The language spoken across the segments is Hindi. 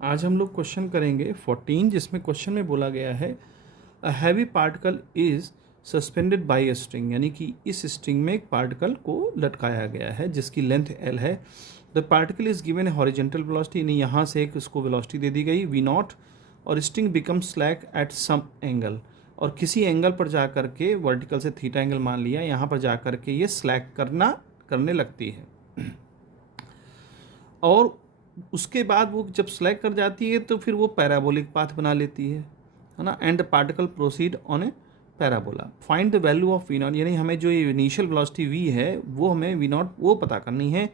आज हम लोग क्वेश्चन करेंगे 14, जिसमें क्वेश्चन में बोला गया है a heavy particle is suspended bye a string, यानी कि इस स्ट्रिंग में एक पार्टिकल को लटकाया गया है जिसकी लेंथ l है। The particle is given A horizontal velocity, यानी यहाँ से एक उसको वेलोसिटी दे दी गई v नॉट, और string become slack at some angle, और किसी एंगल पर जा कर के वर्टिकल से थीटा एंगल मान लिया, यहाँ पर जा कर के ये स्लैक करने लगती है। और उसके बाद वो जब स्लैक कर जाती है तो फिर वो पैराबोलिक पाथ बना लेती है ना। And particle proceed on a parabola. Find the value of v naught, यानी हमें जो ये इनिशियल वेलोसिटी वी है वो हमें वी नॉट वो पता करनी है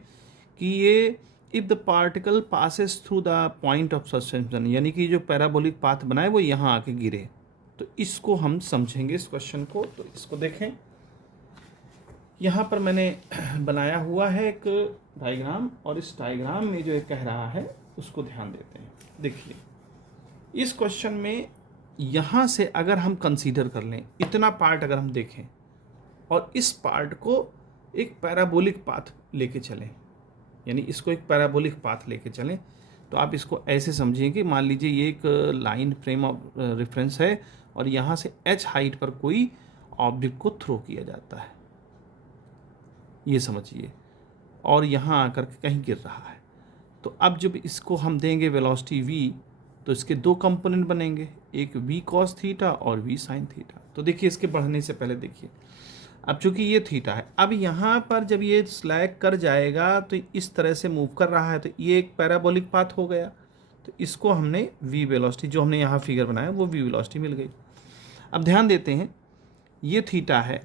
कि ये if the particle passes through the point of suspension, यानी कि जो पैराबोलिक पाथ बनाए वो यहाँ आके गिरे। तो इसको हम समझेंगे इस क्वेश्चन को। तो इसको देखें, यहाँ पर मैंने बनाया हुआ है एक डायग्राम, और इस डायग्राम में जो ये कह रहा है उसको ध्यान देते हैं। देखिए इस क्वेश्चन में यहाँ से अगर हम कंसीडर कर लें, इतना पार्ट अगर हम देखें और इस पार्ट को एक पैराबोलिक पाथ लेके चलें, यानी इसको एक पैराबोलिक पाथ लेके चलें, तो आप इसको ऐसे समझिए कि मान लीजिए ये एक लाइन फ्रेम ऑफ रेफरेंस है और यहाँ से h हाइट पर कोई ऑब्जेक्ट को थ्रो किया जाता है, ये समझिए, और यहाँ आकर के कहीं गिर रहा है। तो अब जब इसको हम देंगे वेलोसिटी v, तो इसके दो कंपोनेंट बनेंगे, एक v cos थीटा और v sin थीटा। तो देखिए इसके बढ़ने से पहले देखिए, अब चूंकि ये थीटा है, अब यहाँ पर जब ये स्लैक कर जाएगा तो इस तरह से मूव कर रहा है, तो ये एक पैराबोलिक पाथ हो गया। तो इसको हमने v वेलोसिटी, जो हमने यहाँ फिगर बनाया वो v वेलोसिटी मिल गई। अब ध्यान देते हैं, ये थीटा है,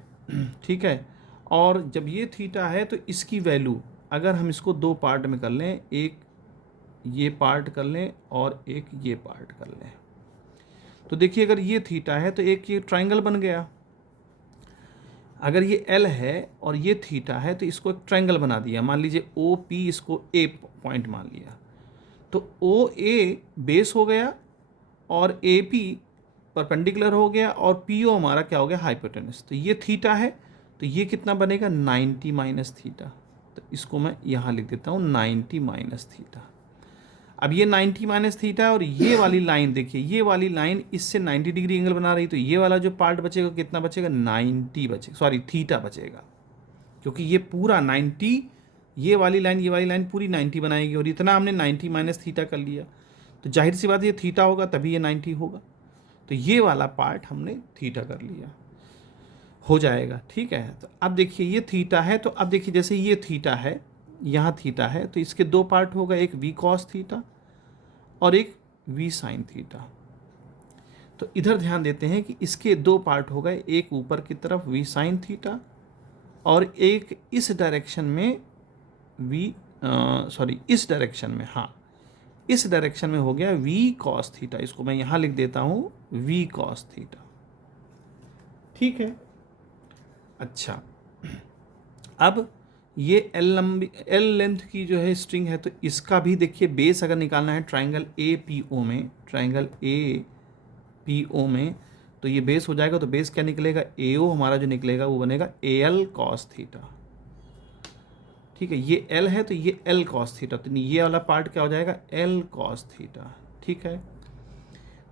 ठीक है, और जब ये थीटा है तो इसकी वैल्यू अगर हम इसको दो पार्ट में कर लें, एक ये पार्ट कर लें और एक ये पार्ट कर लें, तो देखिए अगर ये थीटा है तो एक ये ट्रायंगल बन गया। अगर ये L है और ये थीटा है तो इसको एक ट्रायंगल बना दिया। मान लीजिए OP, इसको A पॉइंट मान लिया, तो OA बेस हो गया और AP परपेंडिकुलर हो गया और PO हमारा क्या हो गया, हाइपोटेनस। तो ये थीटा है, तो ये कितना बनेगा, 90 माइनस थीटा। तो इसको मैं यहाँ लिख देता हूँ 90 माइनस थीटा। अब ये 90 माइनस थीटा और ये वाली लाइन देखिए, ये वाली लाइन इससे 90 डिग्री एंगल बना रही, तो ये वाला जो पार्ट बचेगा कितना बचेगा, 90 बचेगा, सॉरी थीटा बचेगा, क्योंकि ये पूरा 90, ये वाली लाइन पूरी 90 बनाएगी, और इतना हमने 90 माइनस थीटा कर लिया, तो जाहिर सी बात ये थीटा होगा तभी ये 90 होगा। तो ये वाला पार्ट हमने थीटा कर लिया, हो जाएगा, ठीक है। तो अब देखिए ये थीटा है, तो अब देखिए जैसे ये थीटा है, यहाँ थीटा है, तो इसके दो पार्ट होगा, एक v cos थीटा और एक v sin थीटा। तो इधर ध्यान देते हैं कि इसके दो पार्ट हो गए, एक ऊपर की तरफ v sin थीटा और एक इस डायरेक्शन में इस डायरेक्शन में, हाँ इस डायरेक्शन में हो गया v cos थीटा। इसको मैं यहाँ लिख देता हूँ v cos थीटा, ठीक है। अच्छा, अब ये L लेंथ की जो है स्ट्रिंग है, तो इसका भी देखिए बेस अगर निकालना है ट्रायंगल APO में, तो ये बेस हो जाएगा, तो बेस क्या निकलेगा, AO हमारा जो निकलेगा वो बनेगा AL cos थीटा, ठीक है। ये L है तो ये L cos थीटा, तो ये वाला पार्ट क्या हो जाएगा, L cos थीटा, ठीक है,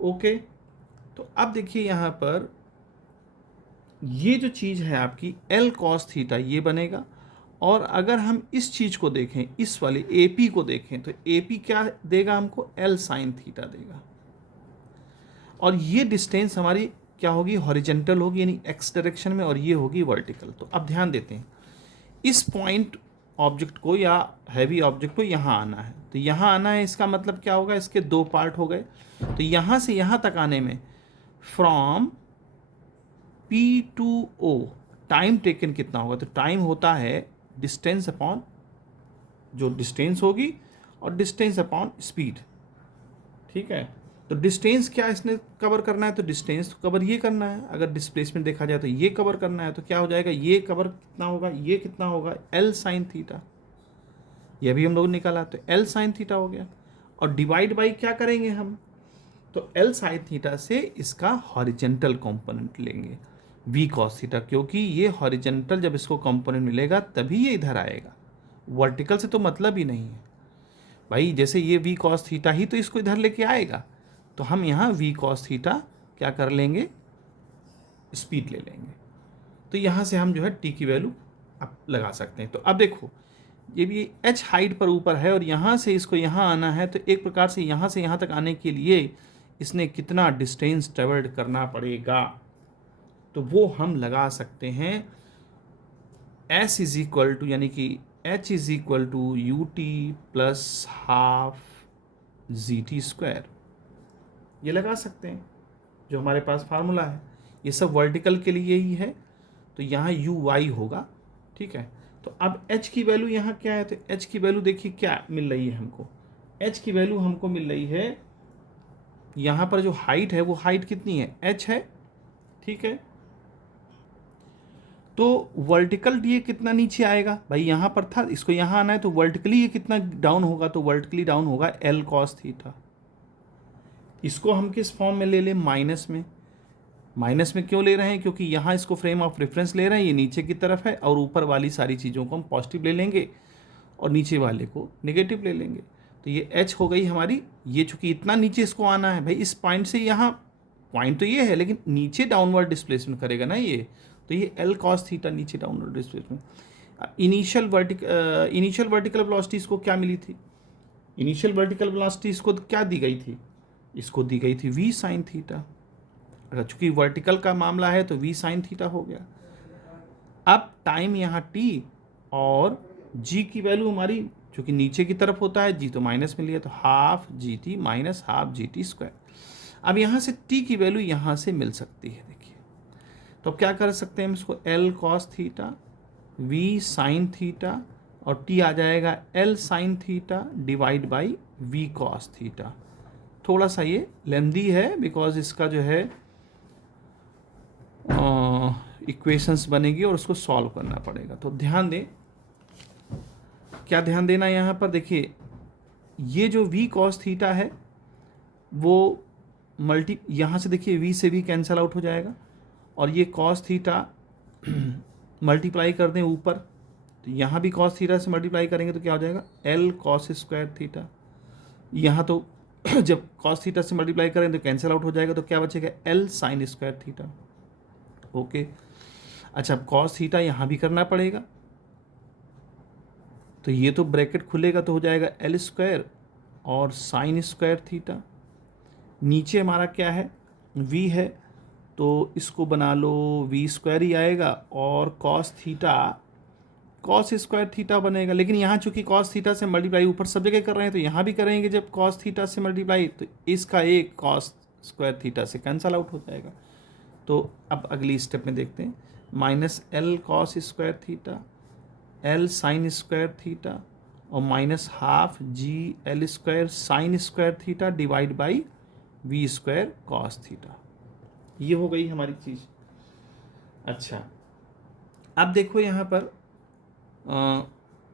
ओके। तो अब देखिए यहाँ पर ये जो चीज़ है आपकी L cos थीटा ये बनेगा, और अगर हम इस चीज़ को देखें, इस वाले AP को देखें, तो AP क्या देगा हमको, L sin थीटा देगा, और ये डिस्टेंस हमारी क्या होगी, हॉरिजेंटल होगी, यानी x डायरेक्शन में, और ये होगी वर्टिकल। तो अब ध्यान देते हैं, इस पॉइंट ऑब्जेक्ट को या हैवी ऑब्जेक्ट को यहाँ आना है, तो यहाँ आना है, इसका मतलब क्या होगा, इसके दो पार्ट हो गए। तो यहाँ से यहाँ तक आने में from P to O time taken कितना होगा, तो टाइम होता है डिस्टेंस अपॉन जो डिस्टेंस होगी और डिस्टेंस अपॉन स्पीड, ठीक है। तो डिस्टेंस क्या इसने कवर करना है, तो डिस्टेंस कवर ये करना है, अगर डिस्प्लेसमेंट देखा जाए तो ये कवर करना है, तो क्या हो जाएगा, ये कवर कितना होगा, ये कितना होगा, L sin थीटा, ये भी हम लोग निकाला, तो L sin थीटा हो गया, और डिवाइड बाई क्या करेंगे हम, तो L sin थीटा से इसका हॉरिजेंटल कंपोनेंट लेंगे v cos थीटा, क्योंकि ये हॉरिजेंटल जब इसको कंपोनेंट मिलेगा तभी ये इधर आएगा, वर्टिकल से तो मतलब ही नहीं है। भाई जैसे ये वी कॉस थीटा ही तो इसको इधर लेके आएगा, तो हम यहाँ वी कॉस थीटा क्या कर लेंगे, स्पीड ले लेंगे। तो यहाँ से हम जो है टी की वैल्यू आप लगा सकते हैं। तो अब देखो ये भी एच हाइट पर ऊपर है और यहाँ से इसको यहाँ आना है, तो एक प्रकार से यहाँ तक आने के लिए इसने कितना डिस्टेंस ट्रेवल्ड करना पड़ेगा, तो वो हम लगा सकते हैं एस इज इक्वल टू, यानी कि h is equal to u t plus half g t square, ये लगा सकते हैं जो हमारे पास फार्मूला है। ये सब वर्टिकल के लिए ही है, तो यहाँ यू वाई होगा, ठीक है। तो अब h की वैल्यू यहाँ क्या है, तो h की वैल्यू देखिए क्या मिल रही है हमको, h की वैल्यू हमको मिल रही है, यहाँ पर जो हाइट है वो हाइट कितनी है, h है, ठीक है। तो वर्टिकल ये कितना नीचे आएगा, भाई यहाँ पर था, इसको यहाँ आना है, तो वर्टिकली ये कितना डाउन होगा, तो वर्टिकली डाउन होगा एल कॉस थीटा। इसको हम किस फॉर्म में ले लें, माइनस में। माइनस में क्यों ले रहे हैं, क्योंकि यहाँ इसको फ्रेम ऑफ रेफरेंस ले रहे हैं, ये नीचे की तरफ है, और ऊपर वाली सारी चीज़ों को हम पॉजिटिव ले लेंगे और नीचे वाले को नेगेटिव ले लेंगे। तो ये h हो गई हमारी, ये चूँकि इतना नीचे इसको आना है, भाई इस पॉइंट से यहाँ, पॉइंट तो ये है लेकिन नीचे डाउनवर्ड डिस्प्लेसमेंट करेगा ना ये, तो ये एल कॉस थीटा नीचे downward displacement. Initial vertical velocity इसको क्या मिली थी, इनिशियल वर्टिकल वेलोसिटी इसको क्या दी गई थी, इसको दी गई थी वी साइन थीटा। चूंकि वर्टिकल का मामला है तो वी साइन थीटा हो गया। अब टाइम यहाँ टी और जी की वैल्यू हमारी, चूंकि नीचे की तरफ होता है, जी तो माइनस में लिया, तो half g T minus half g t square. अब यहाँ से टी की वैल्यू यहाँ से मिल सकती है, देखिए। तो अब क्या कर सकते हैं हम इसको, l cos theta v sine theta और टी आ जाएगा l sine theta divide by v cos theta. थोड़ा सा ये लेंदी है बिकॉज इसका जो है इक्वेशंस बनेगी और उसको सॉल्व करना पड़ेगा। तो ध्यान दें, क्या ध्यान देना यहाँ पर, देखिए ये जो v cos थीटा है वो मल्टी, यहाँ से देखिए v से भी कैंसल आउट हो जाएगा, और ये cos थीटा मल्टीप्लाई कर दें ऊपर, तो यहाँ भी cos थीटा से मल्टीप्लाई करेंगे तो क्या हो जाएगा, l cos स्क्वायर थीटा। यहाँ तो जब cos थीटा से मल्टीप्लाई करें तो कैंसिल आउट हो जाएगा, तो क्या बचेगा, l sign square theta. Okay, अच्छा अब cos थीटा यहाँ भी करना पड़ेगा, तो ये तो ब्रैकेट खुलेगा तो हो जाएगा l स्क्वायर और साइन स्क्वायर थीटा। नीचे हमारा क्या है, v है, तो इसको बना लो v स्क्वायर ही आएगा, और cos theta cos square theta बनेगा। लेकिन यहाँ चूंकि cos थीटा से मल्टीप्लाई ऊपर सब जगह कर रहे हैं, तो यहाँ भी करेंगे जब cos थीटा से मल्टीप्लाई, तो इसका एक cos स्क्वायर थीटा से कैंसल आउट हो जाएगा। तो अब अगली स्टेप में देखते हैं, minus L cos square theta L sine square theta और minus half G L square sine square theta divide by V square cos theta. ये हो गई हमारी चीज़। अच्छा अब देखो यहाँ पर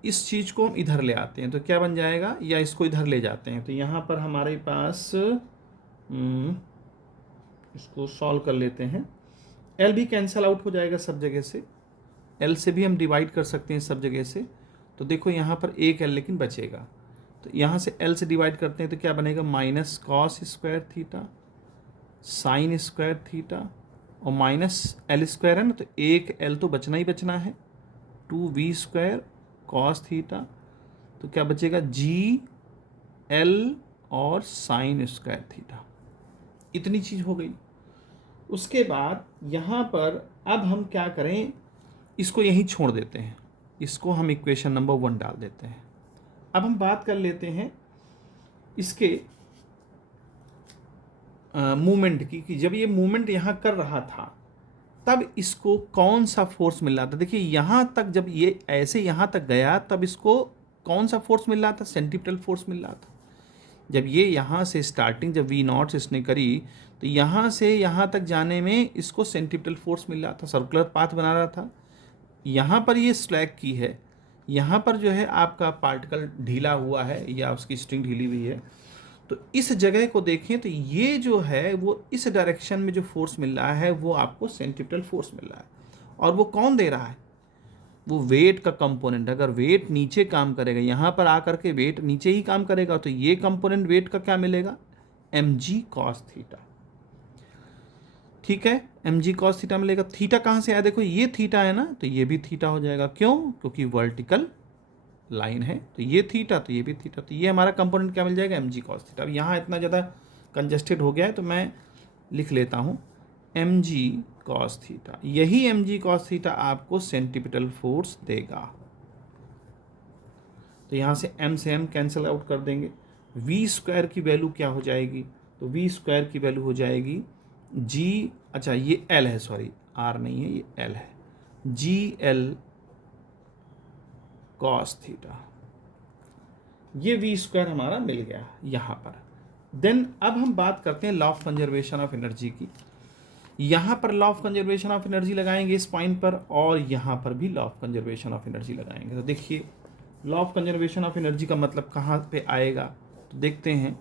इस चीज़ को हम इधर ले आते हैं तो क्या बन जाएगा, या इसको इधर ले जाते हैं तो यहाँ पर हमारे पास इसको सॉल्व कर लेते हैं। एल भी कैंसल आउट हो जाएगा सब जगह से, एल से भी हम डिवाइड कर सकते हैं सब जगह से, तो देखो यहाँ पर एक एल लेकिन बचेगा, तो यहाँ से एल से डिवाइड करते हैं तो क्या बनेगा, minus cos square theta sine square theta और माइनस एल स्क्वायर है ना, तो एक एल तो बचना ही बचना है, 2v स्क्वायर कॉस थीटा, तो क्या बचेगा जी एल और साइन स्क्वायर थीटा। इतनी चीज़ हो गई। उसके बाद यहाँ पर अब हम क्या करें, इसको यहीं छोड़ देते हैं, इसको हम इक्वेशन नंबर 1 डाल देते हैं। अब हम बात कर लेते हैं इसके मूवमेंट की, कि जब ये मूवमेंट यहाँ कर रहा था तब इसको कौन सा फोर्स मिल रहा था। देखिए यहाँ तक जब ये ऐसे यहाँ तक गया तब इसको कौन सा फोर्स मिल रहा था, सेंट्रीपिटल फोर्स मिल रहा था। जब ये यहाँ से स्टार्टिंग जब वी नॉट से इसने करी तो यहाँ से यहाँ तक जाने में इसको सेंट्रीपिटल फोर्स मिल रहा था, सर्कुलर पाथ बना रहा था। यहाँ पर ये स्लैग की है, यहाँ पर जो है आपका पार्टिकल ढीला हुआ है या उसकी स्ट्रिंग ढीली हुई है, तो इस जगह को देखें तो ये जो है वो इस डायरेक्शन में जो फोर्स मिल रहा है वो आपको सेंट्रीपिटल फोर्स मिल रहा है। और वो कौन दे रहा है, वो वेट का कंपोनेंट, अगर वेट नीचे काम करेगा, यहाँ पर आकर के वेट नीचे ही काम करेगा, तो ये कंपोनेंट वेट का क्या मिलेगा, mg cos थीटा। ठीक है, mg cos थीटा मिलेगा। थीटा कहाँ से आया, देखो ये थीटा है ना, तो ये भी थीटा हो जाएगा। क्यों, क्योंकि वर्टिकल लाइन है, तो ये थीटा तो ये भी थीटा, तो ये हमारा कंपोनेंट क्या मिल जाएगा, mg cos थीटा। अब यहाँ इतना ज़्यादा कंजस्टेड हो गया है, तो मैं लिख लेता हूँ mg cos थीटा। यही mg cos थीटा आपको सेंटीपिटल फोर्स देगा। तो यहाँ से m कैंसिल आउट कर देंगे। v स्क्वायर की वैल्यू क्या हो जाएगी, तो v स्क्वायर की वैल्यू हो जाएगी g, अच्छा ये l है, सॉरी r नहीं है, ये l है, gl cos थीटा। ये v स्क्वायर हमारा मिल गया यहाँ पर। देन अब हम बात करते हैं law of conservation of energy की। यहाँ पर law of conservation of energy लगाएंगे इस पॉइंट पर, और यहाँ पर भी law of conservation of energy लगाएंगे। तो देखिए law of conservation of energy का मतलब कहाँ पे आएगा, तो देखते हैं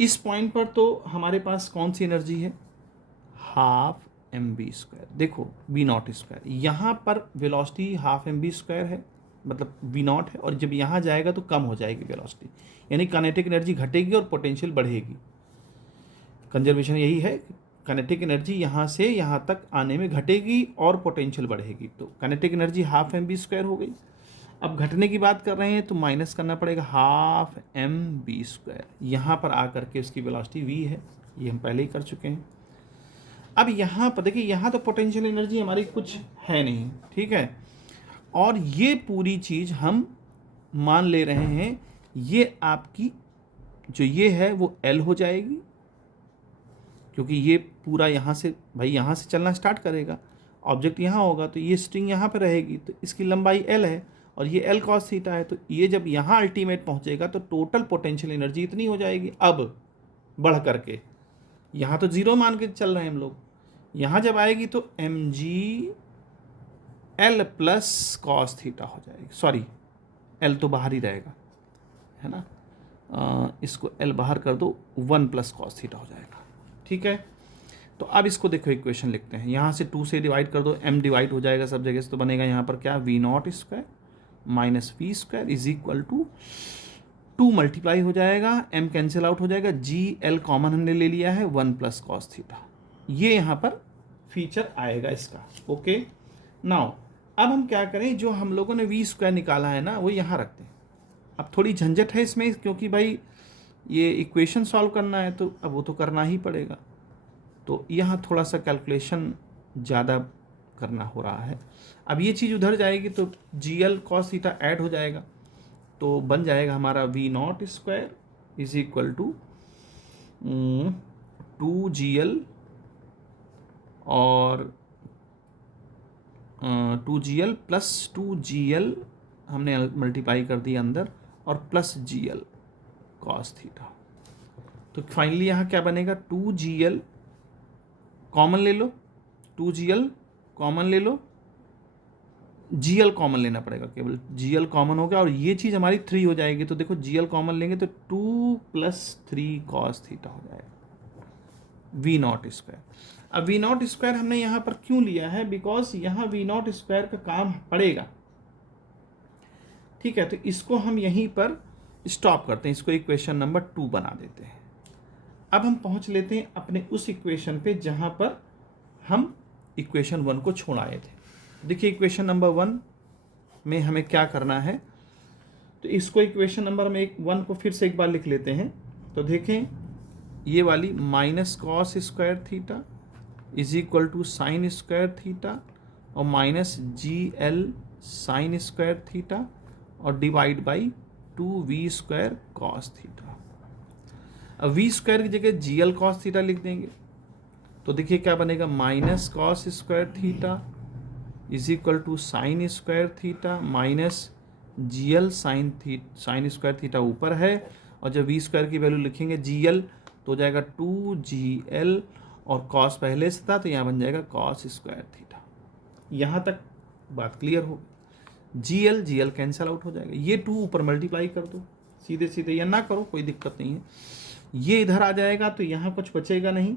इस पॉइंट पर तो हमारे पास कौन सी एनर्जी है, हाफ mv स्क्वायर। देखो v नॉट स्क्वायर, यहाँ पर वेलोसिटी हाफ mv स्क्वायर है, मतलब v नॉट है, और जब यहाँ जाएगा तो कम हो जाएगी वेलोसिटी, यानी काइनेटिक एनर्जी घटेगी और पोटेंशियल बढ़ेगी। कंजर्वेशन यही है, काइनेटिक एनर्जी यहाँ से यहाँ तक आने में घटेगी और पोटेंशियल बढ़ेगी। तो kinetic energy half mv square हो गई। अब घटने की बात कर रहे हैं तो माइनस करना पड़ेगा हाफ mv स्क्वायर। यहाँ पर आकर के उसकी वेलोसिटी v है, ये हम पहले ही कर चुके हैं। अब यहाँ पर देखिए, यहाँ तो पोटेंशियल एनर्जी हमारी कुछ है नहीं, ठीक है, और ये पूरी चीज़ हम मान ले रहे हैं, ये आपकी जो ये है वो L हो जाएगी, क्योंकि ये पूरा यहाँ से, भाई यहाँ से चलना स्टार्ट करेगा, ऑब्जेक्ट यहाँ होगा, तो ये स्ट्रिंग यहाँ पे रहेगी, तो इसकी लंबाई L है, और ये L cos थीटा है। तो ये जब यहाँ अल्टीमेट पहुँचेगा तो टोटल पोटेंशियल एनर्जी इतनी हो जाएगी। अब बढ़ करके यहाँ तो जीरो मान के चल रहे हैं हम लोग, यहाँ जब आएगी तो mg L plus cos theta हो जाएगी। सॉरी, L तो बाहर ही रहेगा, है ना, इसको L बाहर कर दो, 1 प्लस cos थीटा हो जाएगा। ठीक है, तो अब इसको देखो इक्वेशन लिखते हैं, यहाँ से 2 से डिवाइड कर दो, m डिवाइड हो जाएगा सब जगह से, तो बनेगा यहाँ पर क्या, v naught square minus v square is equal to 2 multiply हो जाएगा, m कैंसिल आउट हो जाएगा, gl कॉमन हमने ले लिया है, 1 प्लस cos थीटा। ये यहाँ पर फीचर आएगा इसका। ओके, नाउ अब हम क्या करें, जो हम लोगों ने वी स्क्वायर निकाला है ना वो यहाँ रखते हैं। अब थोड़ी झंझट है इसमें, क्योंकि भाई ये इक्वेशन सॉल्व करना है, तो अब वो तो करना ही पड़ेगा, तो यहाँ थोड़ा सा कैलकुलेशन ज़्यादा करना हो रहा है। अब ये चीज़ उधर जाएगी तो gl cos थीटा ऐड हो जाएगा, तो बन जाएगा हमारा v naught square is equal to 2gl और 2gl प्लस 2gl हमने मल्टीप्लाई कर दिया अंदर, और प्लस gl cos थीटा। तो फाइनली यहाँ क्या बनेगा, 2gl कॉमन ले लो, 2gl कॉमन ले लो, gl कॉमन लेना पड़ेगा, केवल gl कॉमन हो गया, और ये चीज़ हमारी 3 हो जाएगी। तो देखो gl कॉमन लेंगे तो 2 प्लस 3 cos थीटा हो जाएगा, v नॉट स्क्वायर। अब v नॉट स्क्वायर हमने यहाँ पर क्यों लिया है, बिकॉज यहाँ v नॉट स्क्वायर का काम पड़ेगा। ठीक है, तो इसको हम यहीं पर स्टॉप करते हैं, इसको इक्वेशन नंबर 2 बना देते हैं। अब हम पहुँच लेते हैं अपने उस इक्वेशन पे जहाँ पर हम इक्वेशन 1 को छोड़ आए थे। देखिए इक्वेशन नंबर 1 में हमें क्या करना है, तो इसको इक्वेशन नंबर में 1 को फिर से एक बार लिख लेते हैं। तो देखें ये वाली minus cos square theta is equal to sine square theta और minus gl sine square theta और divide by 2v square cos theta. अब v स्क्वायर की जगह gl कॉस थीटा लिख देंगे, तो देखिए क्या बनेगा, minus cos square theta is equal to sine square theta minus gl sine square theta ऊपर है, और जब v स्क्वायर की वैल्यू लिखेंगे gl तो हो जाएगा 2gl और cos पहले से था तो यहाँ बन जाएगा cos स्क्वायर थीटा। यहाँ तक बात क्लियर हो, gl कैंसिल आउट हो जाएगा, ये 2 ऊपर मल्टीप्लाई कर दो सीधे सीधे, या ना करो कोई दिक्कत नहीं है, ये इधर आ जाएगा तो यहाँ कुछ बचेगा नहीं,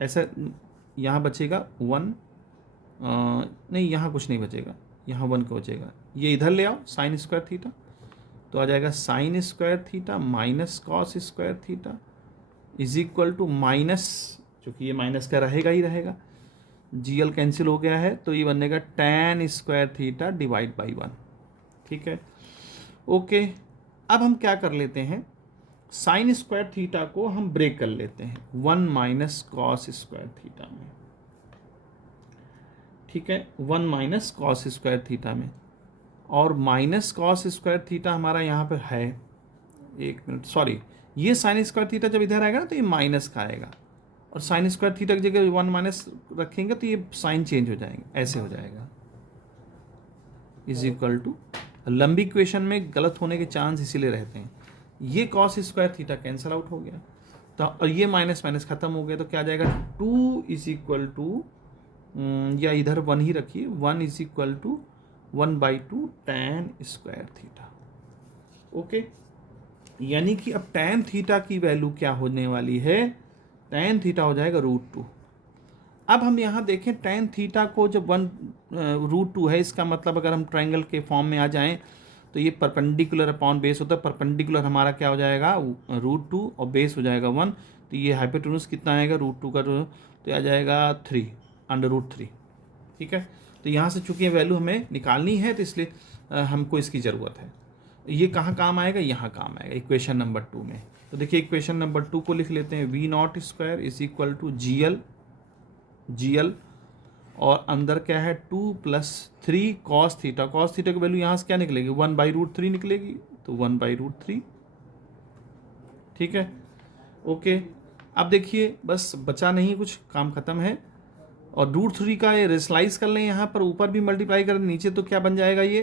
ऐसा यहाँ बचेगा 1 नहीं, यहाँ कुछ नहीं बचेगा, यहाँ 1 का बचेगा। ये इधर ले आओ साइन स्क्वायर थीटा, तो आ जाएगा sine square theta minus cos square theta is equal to minus, चूँकि ये माइनस का रहेगा ही रहेगा, GL कैंसिल हो गया है तो ये बनेगा tan square theta divide by 1। ठीक है, ओके। अब हम क्या कर लेते हैं, साइन स्क्वायर थीटा को हम ब्रेक कर लेते हैं 1 माइनस कॉस स्क्वायर थीटा में। ठीक है, 1 माइनस कॉस स्क्वायर थीटा में, और माइनस कॉस स्क्वायर थीटा हमारा यहाँ पर है, एक मिनट सॉरी, ये साइन स्क्वायर थीटा जब इधर आएगा ना तो ये माइनस का आएगा, और साइन स्क्वायर थीटा की जगह 1 माइनस रखेंगे तो ये साइन चेंज हो जाएंगे, ऐसे हो जाएगा इज इक्वल टू, लंबी इक्वेशन में गलत होने के चांस इसीलिए रहते हैं। ये cos square theta cancel out हो गया, तो और ये माइनस माइनस खत्म हो गया, तो क्या आ जाएगा 2 इज इक्वल टू, या इधर 1 ही रखिए, 1 is equal to 1/2 tan square theta. Okay, यानी कि अब tan थीटा की वैल्यू क्या होने वाली है, tan थीटा हो जाएगा √2। अब हम यहाँ देखें tan थीटा को, जब 1√2 है, इसका मतलब अगर हम ट्रायंगल के फॉर्म में आ जाएं तो ये परपेंडिकुलर अपॉन बेस होता है, परपेंडिकुलर हमारा क्या हो जाएगा √2 और बेस हो जाएगा 1, तो ये हाइपोटेन्यूज कितना आएगा √2 का, तो आ जाएगा 3 √3। ठीक है, तो यहाँ से चूँकि वैल्यू हमें निकालनी है तो इसलिए हमको इसकी ज़रूरत है। ये कहाँ काम आएगा, यहाँ काम आएगा इक्वेशन नंबर 2 में। तो देखिए इक्वेशन नंबर 2 को लिख लेते हैं, V0 square is equal to GL, और अंदर क्या है 2 + 3 कॉस थीटा, कॉस थीटा की वैल्यू यहाँ से क्या निकलेगी 1/√3 निकलेगी, तो 1/√3। ठीक है, ओके। अब देखिए बस बचा नहीं कुछ, काम खत्म है, और √3 का ये रेसलाइज कर लें, यहाँ पर ऊपर भी मल्टीप्लाई करें नीचे, तो क्या बन जाएगा ये,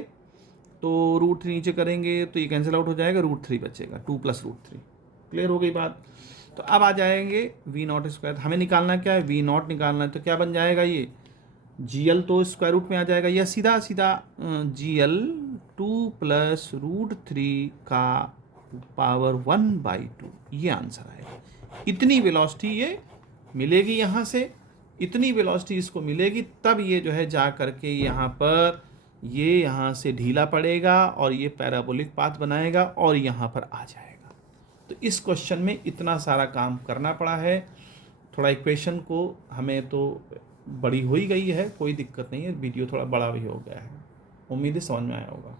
तो √3 नीचे करेंगे तो ये कैंसिल आउट हो जाएगा, √3 बचेगा, 2 + √3। क्लियर हो गई बात। तो अब आ जाएंगे V0 स्क्वायर, हमें निकालना क्या है, V0 निकालना है, तो क्या बन जाएगा ये GL तो स्क्वायर रूट में आ जाएगा, या सीधा सीधा GL 2 + √3 का पावर 1/2, ये आंसर है। इतनी वेलोसिटी ये मिलेगी यहाँ से, इतनी वेलोसिटी इसको मिलेगी, तब ये जो है जा करके यहाँ पर ये यहाँ से ढीला पड़ेगा और ये पैराबोलिक पाथ बनाएगा और यहाँ पर आ जाएगा। तो इस क्वेश्चन में इतना सारा काम करना पड़ा है, थोड़ा इक्वेशन को हमें तो बड़ी हो ही गई है, कोई दिक्कत नहीं है, वीडियो थोड़ा बड़ा भी हो गया है, उम्मीद है समझ में आया होगा।